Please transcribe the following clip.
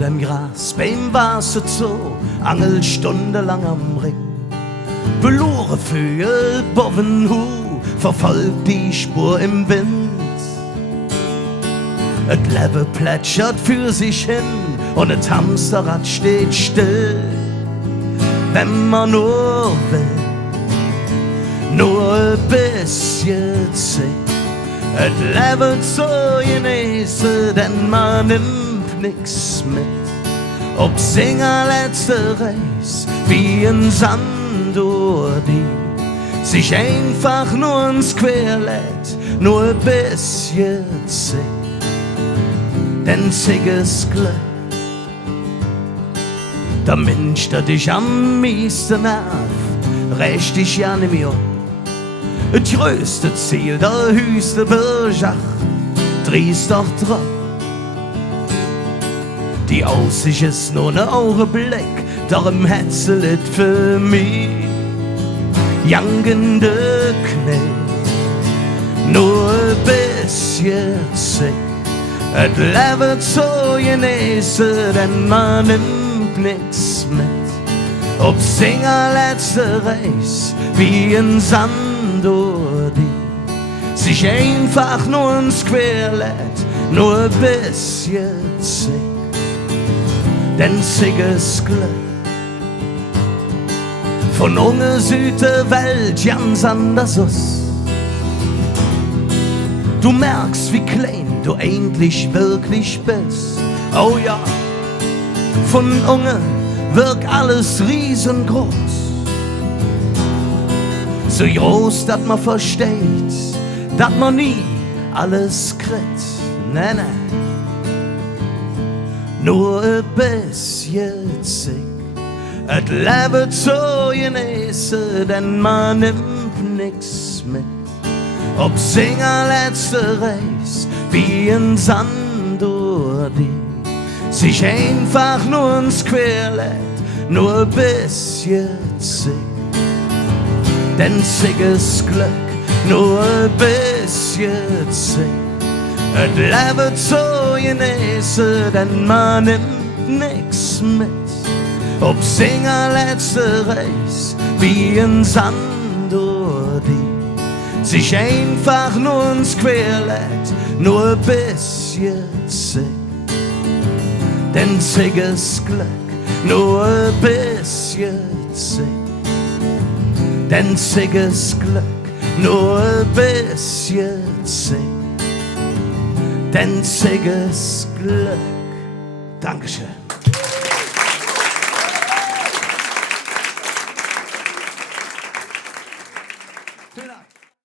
dem Gras beim Wasserzoo, angelt stundenlang am Ring. Beloren Vögel, Bovenhu, verfolgt die Spur im Wind. Et Leben plätschert für sich hin und et Hamsterrad steht still. Wenn man nur will, nur ein bisschen Zeit, et Leben zu genießen, denn man nimmt nix mit. Ob Singer letzte Reis, wie ein Sand durch die, sich einfach nur ins Quer lädt, nur ein bisschen Zeit. Denn ziges Glück, der Mensch, der dich am meisten nervt, rächt dich ja nicht mehr. Das größte Ziel, der höchste Berg, drehst doch drauf. Die Aussicht ist nur ein Augenblick, darum hetzelet für mich jangende Knie, nur ein bisschen Zeit. Et Leben zu genießen, denn man nimmt nix mit. Ob Singer letzte Reis, wie ein Sand durch die, sich einfach nur ins Quer lädt, nur ein bisschen Zeit. Denn ziges Glück, von unge Süde Welt ganz anders aus. Du merkst, wie klein du endlich wirklich bist. Oh ja, von unge wirkt alles riesengroß. So groß, dass man versteht, dass man nie alles kriegt. Nee, nee. Nur ein bisschen Zeit, et Leben zu genießen, denn man nimmt nix mit. Ob Singer letzte Reis, wie ein Sand durch die, sich einfach nur ins Quer lädt, nur ein bisschen Zeit. Denn ziges Glück, nur ein bisschen Zeit. Et Leben zu genießen, denn man nimmt nix mit. Ob Singer letzte Reis, wie ein Sand durch die, sich einfach nur ins Quer lädt, nur ein bisschen Zeit. Denn ziges Glück, nur ein bisschen Zeit. Denn ziges Glück, nur ein bisschen Zeit. Denn ziges Glück. Dankeschön.